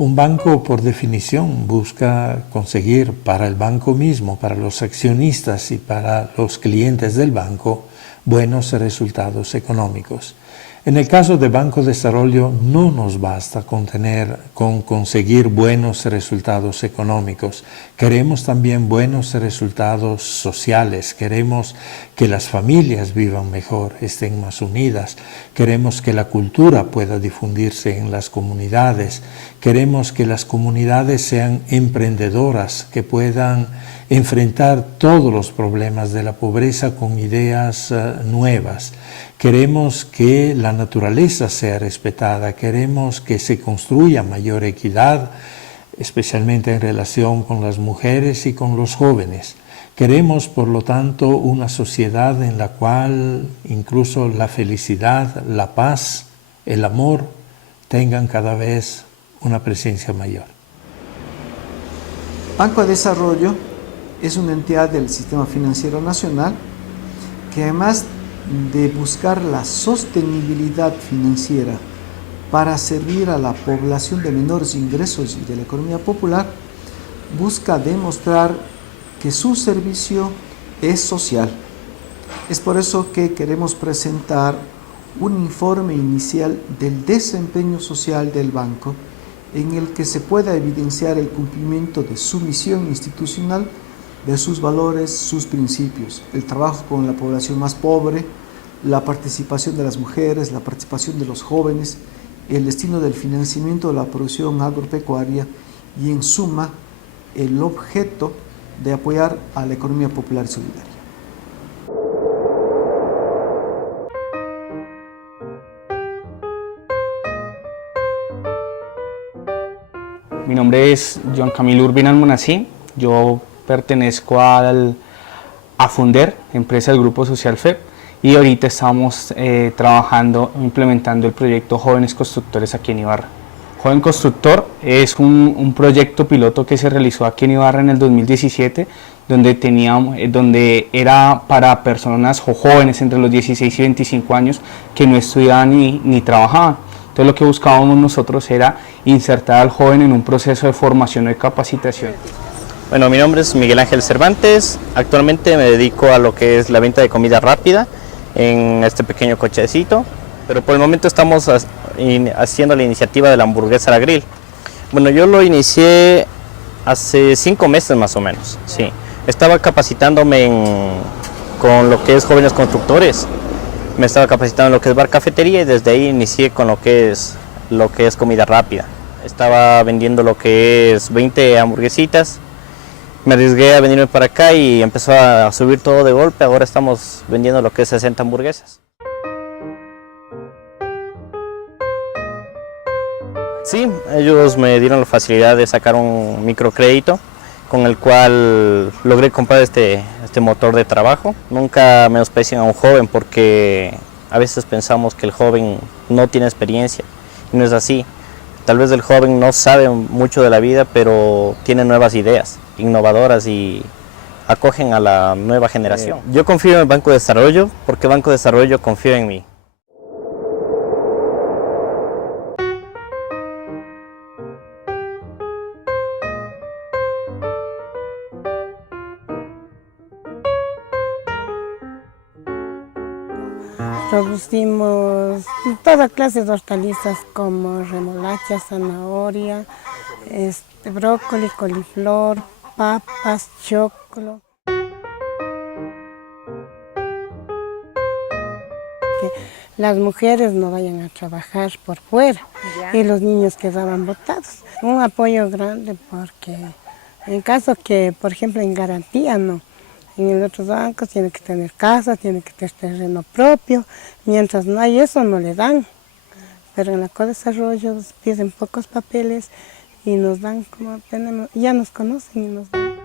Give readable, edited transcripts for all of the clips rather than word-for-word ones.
Un banco, por definición, busca conseguir para el banco mismo, para los accionistas y para los clientes del banco, buenos resultados económicos. En el caso de Banco Desarrollo no nos basta con conseguir buenos resultados económicos. Queremos también buenos resultados sociales. Queremos que las familias vivan mejor, estén más unidas. Queremos que la cultura pueda difundirse en las comunidades. Queremos que las comunidades sean emprendedoras, que puedan enfrentar todos los problemas de la pobreza con ideas nuevas. Queremos que la naturaleza sea respetada, queremos que se construya mayor equidad, especialmente en relación con las mujeres y con los jóvenes. Queremos, por lo tanto, una sociedad en la cual incluso la felicidad, la paz, el amor tengan cada vez una presencia mayor. Banco de Desarrollo es una entidad del Sistema Financiero Nacional que, además de buscar la sostenibilidad financiera para servir a la población de menores ingresos y de la economía popular, busca demostrar que su servicio es social. Es por eso que queremos presentar un informe inicial del desempeño social del banco, en el que se pueda evidenciar el cumplimiento de su misión institucional, de sus valores, sus principios, el trabajo con la población más pobre, la participación de las mujeres, la participación de los jóvenes, el destino del financiamiento de la producción agropecuaria y, en suma, el objeto de apoyar a la economía popular y solidaria. Mi nombre es Joan Camilo Urbina Almonací. Yo pertenezco a Funder, empresa del Grupo Social FEP, y ahorita estamos trabajando, implementando el proyecto Jóvenes Constructores aquí en Ibarra. Joven Constructor es un proyecto piloto que se realizó aquí en Ibarra en el 2017, donde era para personas jóvenes entre los 16 y 25 años que no estudiaban ni trabajaban. Entonces lo que buscábamos nosotros era insertar al joven en un proceso de formación o de capacitación. Bueno, mi nombre es Miguel Ángel Cervantes. Actualmente me dedico a lo que es la venta de comida rápida en este pequeño cochecito, pero por el momento estamos haciendo la iniciativa de la hamburguesa a la grill. Bueno, yo lo inicié hace 5 meses más o menos, sí. Estaba capacitándome con lo que es Jóvenes Constructores. Me estaba capacitando en lo que es bar cafetería y desde ahí inicié con lo que es comida rápida. Estaba vendiendo lo que es 20 hamburguesitas. Me arriesgué a venirme para acá y empezó a subir todo de golpe. Ahora estamos vendiendo lo que es 60 hamburguesas. Sí, ellos me dieron la facilidad de sacar un microcrédito con el cual logré comprar este motor de trabajo. Nunca menosprecien a un joven porque a veces pensamos que el joven no tiene experiencia y no es así. Tal vez el joven no sabe mucho de la vida, pero tiene nuevas ideas innovadoras y acogen a la nueva generación. Yo confío en el Banco de Desarrollo porque Banco de Desarrollo confía en mí. Producimos toda clase de hortalizas como remolacha, zanahoria, brócoli, coliflor, papas, choclo. Que las mujeres no vayan a trabajar por fuera y los niños quedaban botados. Un apoyo grande porque en caso que, por ejemplo, en garantía no. En el otro banco tiene que tener casa, tiene que tener terreno propio. Mientras no hay eso, no le dan. Pero en la Codesarrollo piden pocos papeles y nos dan como tenemos, ya nos conocen y nos dan.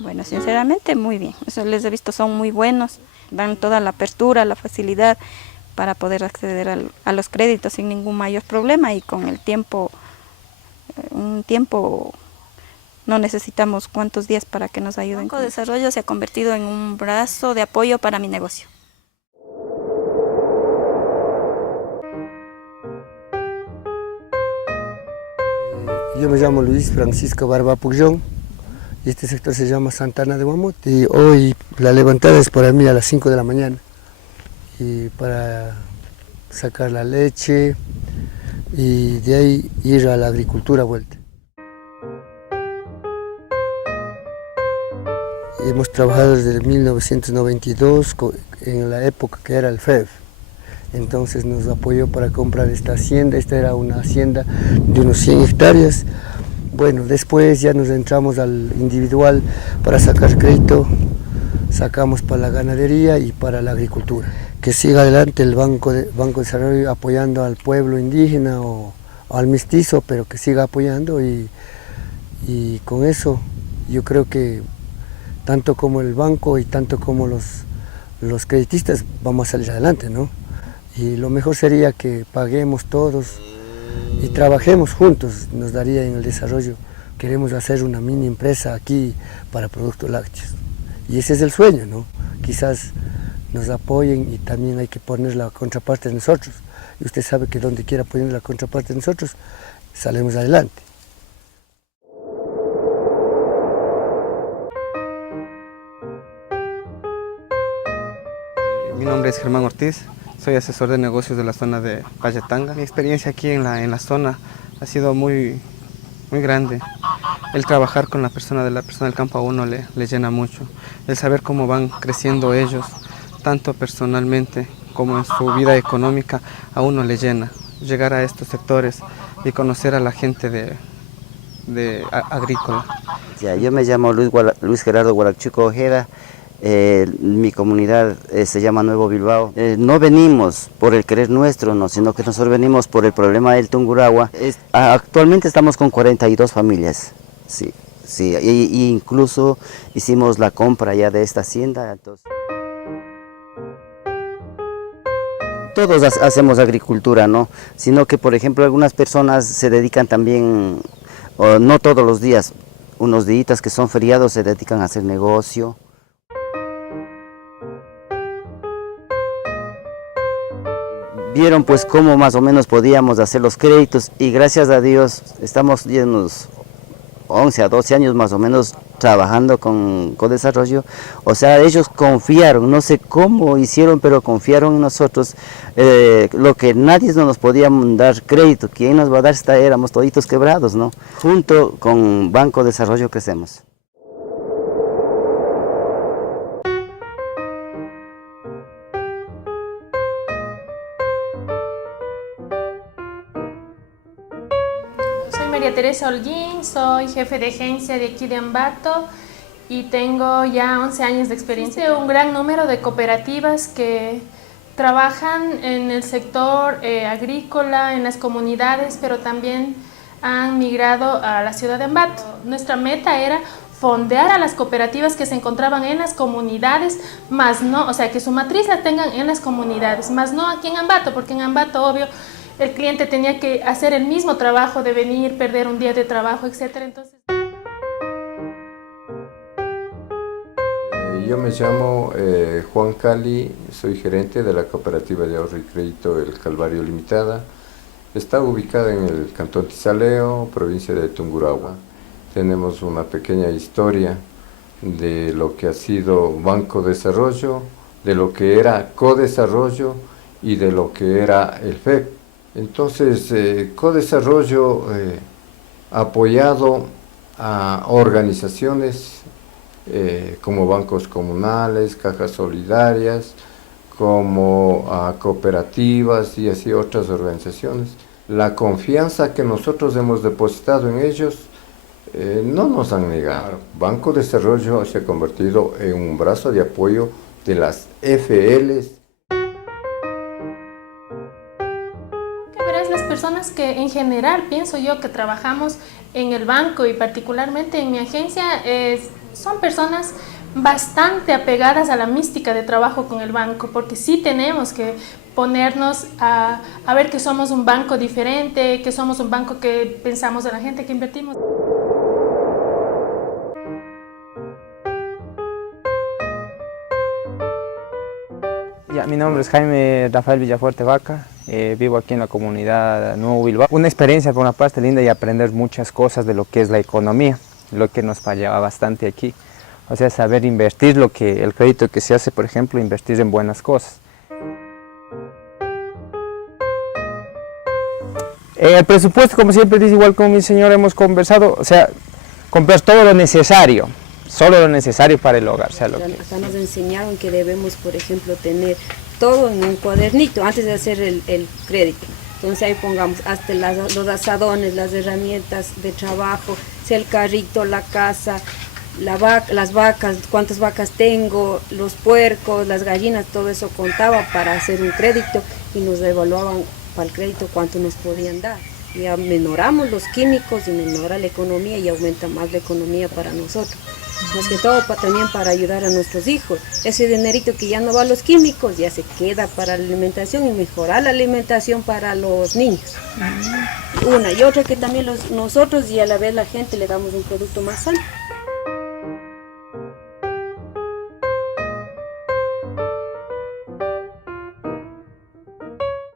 Bueno, sinceramente muy bien. Eso les he visto, son muy buenos, dan toda la apertura, la facilidad para poder acceder a los créditos sin ningún mayor problema y con el tiempo, un tiempo no necesitamos cuántos días para que nos ayuden. Banco de Desarrollo se ha convertido en un brazo de apoyo para mi negocio. Yo me llamo Luis Francisco Barba Pujón y este sector se llama Santana de Guamot. Y hoy la levantada es para mí a las 5 de la mañana y para sacar la leche y de ahí ir a la agricultura a vuelta. Hemos trabajado desde 1992 en la época que era el FEB. Entonces nos apoyó para comprar esta hacienda. Esta era una hacienda de unos 100 hectáreas. Bueno, después ya nos entramos al individual para sacar crédito. Sacamos para la ganadería y para la agricultura. Que siga adelante el Banco de Desarrollo apoyando al pueblo indígena o al mestizo, pero que siga apoyando y con eso yo creo que tanto como el banco y tanto como los creditistas vamos a salir adelante, ¿no? Y lo mejor sería que paguemos todos y trabajemos juntos, nos daría en el desarrollo. Queremos hacer una mini empresa aquí para productos lácteos. Y ese es el sueño, ¿no? Quizás nos apoyen y también hay que poner la contraparte de nosotros. Y usted sabe que donde quiera poner la contraparte de nosotros, salimos adelante. Mi nombre es Germán Ortiz, soy asesor de negocios de la zona de Payatanga. Mi experiencia aquí en la zona ha sido muy grande. El trabajar con la persona del campo a uno le llena mucho. El saber cómo van creciendo ellos, tanto personalmente como en su vida económica, a uno le llena. Llegar a estos sectores y conocer a la gente agrícola. Ya, yo me llamo Luis Gerardo Guarachuco Ojeda. Mi comunidad se llama Nuevo Bilbao. No venimos por el querer nuestro, no, sino que nosotros venimos por el problema del Tungurahua. Actualmente estamos con 42 familias, sí, y incluso hicimos la compra ya de esta hacienda. Entonces, todos hacemos agricultura, ¿no? Sino que, por ejemplo, algunas personas se dedican también, no todos los días, unos días que son feriados se dedican a hacer negocio. Vieron pues cómo más o menos podíamos hacer los créditos y gracias a Dios estamos ya unos 11 a 12 años más o menos trabajando con Desarrollo. O sea, ellos confiaron, no sé cómo hicieron, pero confiaron en nosotros. Lo que nadie nos podía dar crédito, ¿quién nos va a dar? Éramos toditos quebrados, ¿no? Junto con Banco Desarrollo crecemos. María Teresa Holguín, soy jefe de agencia de aquí de Ambato y tengo ya 11 años de experiencia. Un gran número de cooperativas que trabajan en el sector agrícola, en las comunidades, pero también han migrado a la ciudad de Ambato. Nuestra meta era fondear a las cooperativas que se encontraban en las comunidades, más no, o sea, que su matriz la tengan en las comunidades, más no aquí en Ambato, porque en Ambato, obvio, el cliente tenía que hacer el mismo trabajo de venir, perder un día de trabajo, etc. Entonces, yo me llamo Juan Cali, soy gerente de la Cooperativa de Ahorro y Crédito El Calvario Limitada. Está ubicada en el cantón Tizaleo, provincia de Tungurahua. Tenemos una pequeña historia de lo que ha sido Banco Desarrollo, de lo que era Codesarrollo y de lo que era el FEB. Entonces, Codesarrollo apoyado a organizaciones como bancos comunales, cajas solidarias, como a cooperativas y así otras organizaciones. La confianza que nosotros hemos depositado en ellos no nos han negado. Banco Desarrollo se ha convertido en un brazo de apoyo de las FLs. Personas que en general pienso yo que trabajamos en el banco y particularmente en mi agencia son personas bastante apegadas a la mística de trabajo con el banco, porque sí tenemos que ponernos a ver que somos un banco diferente, que somos un banco que pensamos en la gente, que invertimos. Mi nombre es Jaime Rafael Villafuerte Vaca, vivo aquí en la comunidad Nuevo Bilbao. Una experiencia por una parte linda y aprender muchas cosas de lo que es la economía, lo que nos fallaba bastante aquí. O sea, saber invertir el crédito que se hace, por ejemplo, invertir en buenas cosas. El presupuesto, como siempre dice, igual como mi señor hemos conversado, o sea, comprar todo lo necesario, solo lo necesario para el hogar. O sea, Acá nos enseñaron que debemos, por ejemplo, tener todo en un cuadernito antes de hacer el crédito. Entonces ahí pongamos hasta los asadones, las herramientas de trabajo, sea el carrito, la casa, las vacas, cuántas vacas tengo, los puercos, las gallinas, todo eso contaba para hacer un crédito y nos evaluaban para el crédito cuánto nos podían dar. Ya menoramos los químicos y menora la economía y aumenta más la economía para nosotros. Más que todo también para ayudar a nuestros hijos. Ese dinerito que ya no va a los químicos ya se queda para la alimentación y mejorar la alimentación para los niños. Una y otra que también nosotros y a la vez la gente le damos un producto más sano.